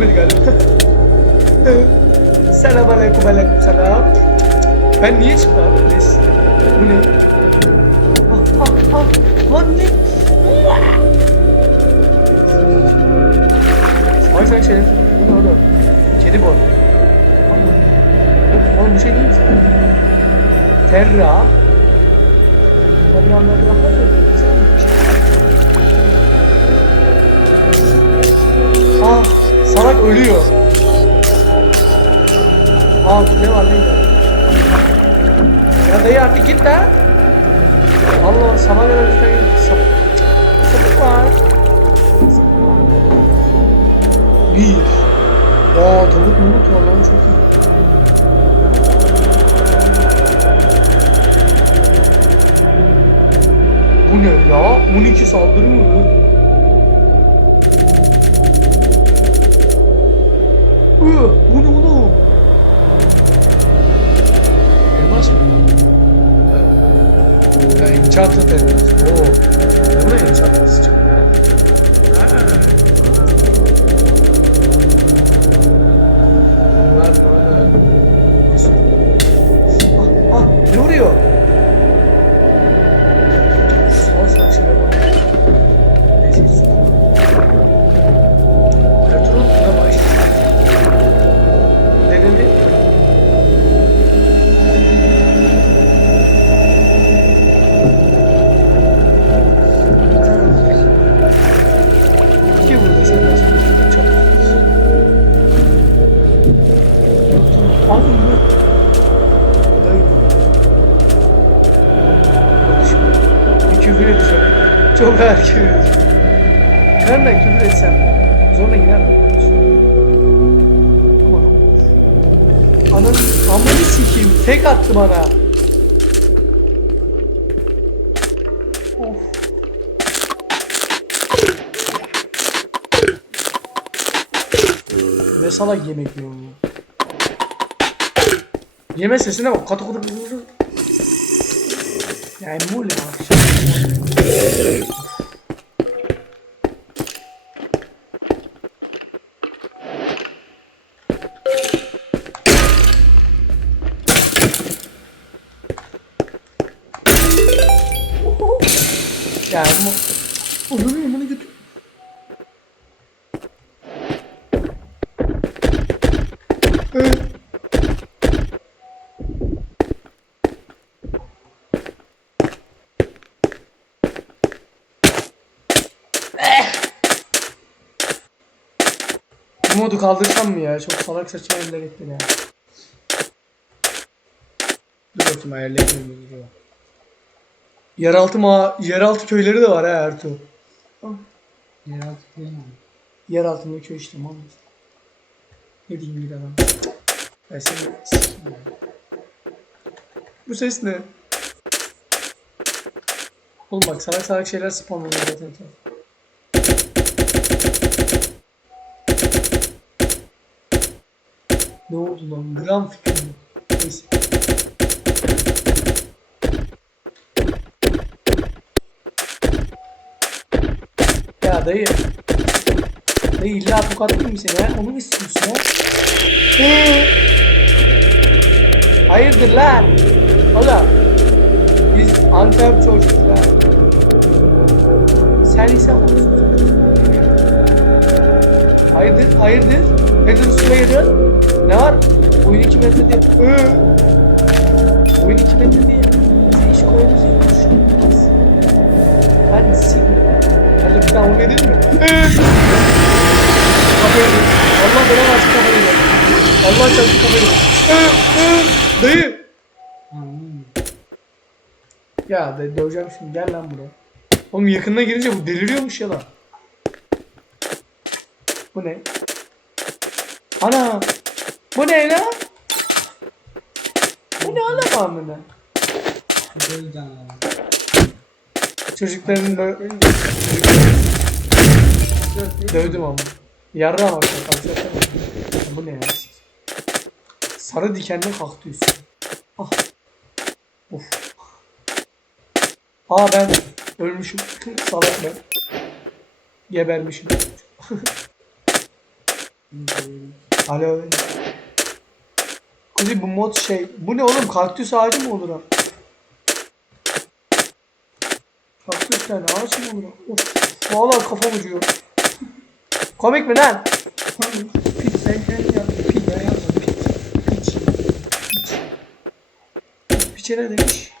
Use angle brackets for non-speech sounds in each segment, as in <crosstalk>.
beğenmedi galiba. selam aleyküm aleyküm selam. Ben niye çıktım abi? Neyse. Bu ne? Ah ah ah. Lan ne? Ay sen şey Bu ne oğlum? Kedi bu. Oğlum bir şey değil mi sen? Terra. Ölüyor. Aa ne var ne var? Ya dayı artık git be. Allah sabah kadar lütfen git. Sap sapık var. Bir. Aa tavuk mumut var lan çok iyi. Bu ne ya? 12 saldırı mı? Ha, Enchanted küfür edeceğim. Çok ağır küfür edeceğim. Nereden küfür etsem zorla gider mi? Aman amını sikeyim tek attı bana. Ne salak yemek yiyor bu? Yeme sesine bak. Katı katı katı katı. Yani bu ne akşam? Yani bu... Onu bunu götür. Evet. Bu modu kaldırsam mı ya? Çok salak saçma eller ettin ya. Dur bakayım. Dur. Yeraltı ma yeraltı köyleri de var ha Ertuğ. Yeraltı değil mi? Yer altında köy işte mal? Ne diyeyim bir adam. Ben seni. Bu ses ne? Oğlum bak salak salak şeyler spamlanıyor zaten. Ne oldu lan? Gram fikrim yok. Neyse. Ya dayı. Dayı illa tokat değil mi seni ha? Onu mu istiyorsun ha? Ee? Hayırdır lan? Oğlum. Biz Antep çocukuz ha. Sen ise olsun. Hayırdır? Hayırdır? Nedir üstüne geliyorsun? Ne var? Oyun 2 metre diye. Ee? Oyun 2 metre diye. Sen hiç koyuyorsun ya. Ben sikmiyorum. Hadi bir tane oyun edin mi? Ee? Kafayı yedim. Allah belanı versin kafayı yedim. Allah çarpsın kafayı yedim. Ee? Ee? Dayı. Anladım. Ya dayı döveceğim şimdi gel lan buraya. Oğlum yakınına girince bu deliriyormuş ya lan. Bu ne? Ana! Bu ne lan? Bu ne oğlum amına? Çocukların da... Dövdüm ama. Yarra ama. Bu ne ya? Sarı dikenli kaktüs. Ah. Of. Aa ben ölmüşüm. <laughs> Salak ben. Gebermişim. <laughs> Alo. Kuzi bu mod şey. Bu ne oğlum? Kaktüs ağacı mı olur ha? Kaktüs tane ağaç mı olur? Of. Valla kafam acıyor. Komik mi lan? Piç sen kendi yaptın. Piç ben yapmadım. Piç. Piç. Piç. Piçe ne demiş?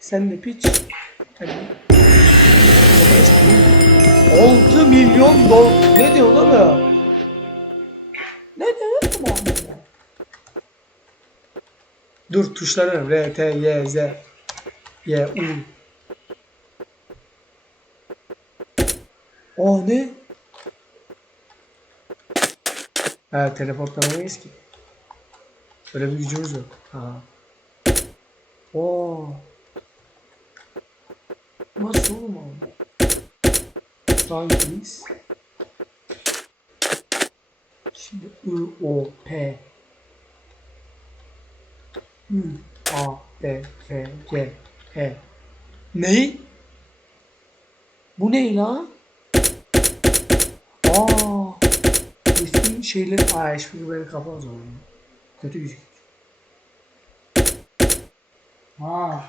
Sen de piç. Tabii. 6 milyon dolar. Ne diyor oğlum? Ne Dur tuşları R, T, Y, Z, Y, U. O ne? Ha teleportlamayız ki. Öyle bir gücümüz yok. Ha. Oo. Nasıl oğlum abi? Hangimiz? Şimdi I, O, P Ü, A, B, F, G, H Ne? Bu ne lan? Aa, eski şeyler, aa hiçbiri böyle kapalı zaman. Kötü gözüküyor. Ha.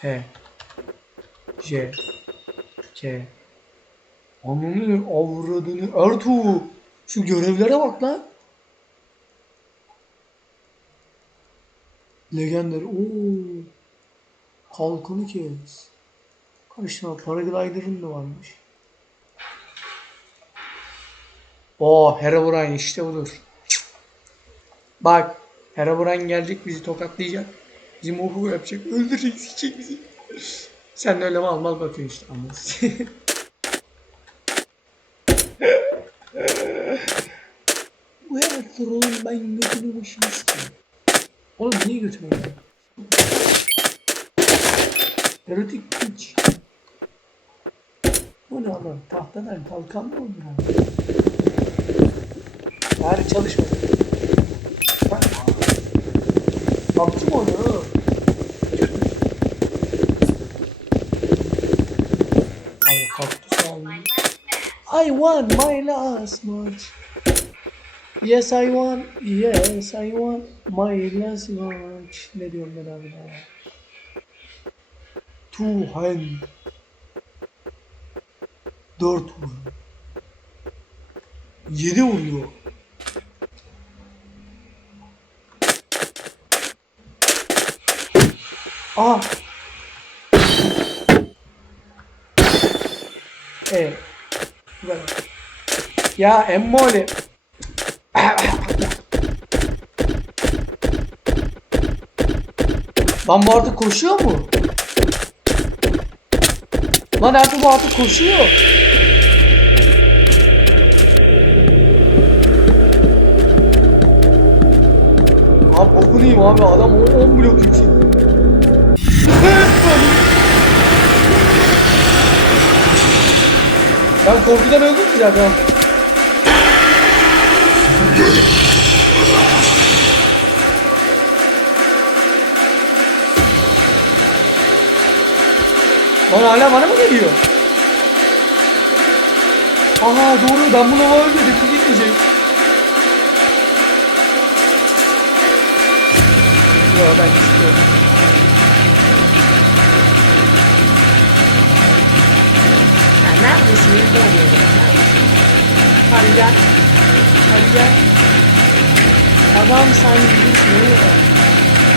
H J K Ananı avradını Ertuğ Şu görevlere bak lan Legender ooo Kalkanı kes. Kaç tane paraglider'ın da varmış. Oo Herobrine işte budur. Bak Herobrine gelecek bizi tokatlayacak. Bizim oku yapacak. Öldürecek sikecek bizi. Sen de öyle mal mal bakıyorsun işte. Anlasın. <laughs> Bu Ertuğrul'un ben götünü başını. Oğlum niye götüme gidiyor? Erotik piç. Bu ne oğlum? Tahtadan kalkan mı oldu? Bari çalışmadı. Oynuyor oğlum? Ay kaktüs aldım. I won my last match. Yes I won. Yes I won my last match. Ne diyorum ben abi ya? Two hand. Dört vuruyor. Yedi vuruyor. Aa. E. Böyle. Ya Emmoli. Lan bu artık koşuyor mu? Lan artık bu artık koşuyor. Abi okunayım abi adam 10 blok yüksek. Ben korkudan öldüm ki zaten. Lan hala bana mı geliyor? Aha doğru ben bunu ölmedim bu gitmeyecek. Yok ben istiyorum. Evde oluyorum. Neredesin? Hadi gel. Hadi gel. Adam sen gidiyorsun.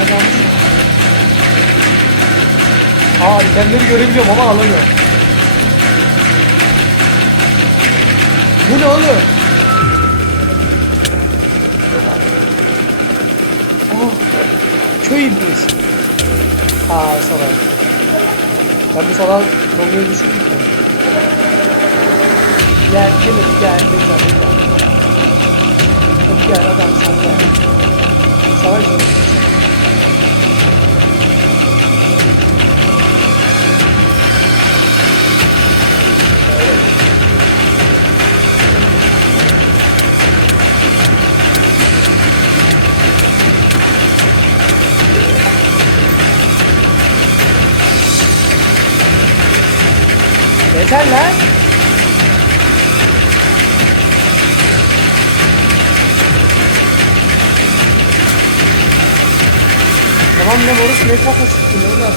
Adam sen. Aa itemleri görebiliyorum ama alamıyorum. Bu ne oğlum? Aa, köy iblis. Aa salak. Ben bu salak konuyu düşündüm ki. Gel gel gel lütfen. Hadi gel adam sen gel. Savaş mı? Yeter lan. Tamam lan orası ne kafa çıktı ne lan?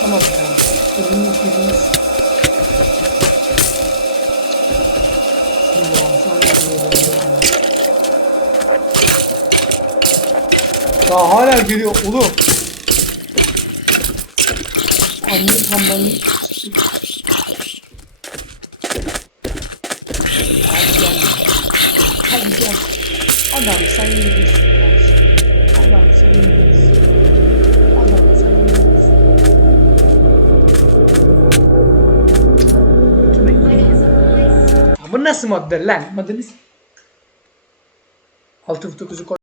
Tamam tamam. Ürünümüz ürünümüz. Daha hala geliyor oğlum. Anne tam ben Hadi gel. Hadi gel. Adam sen yürüyorsun. Adam sen yürüyorsun. Adam sen yürüyorsun. Bu nasıl model lan? Modeli Altı 9'u koy.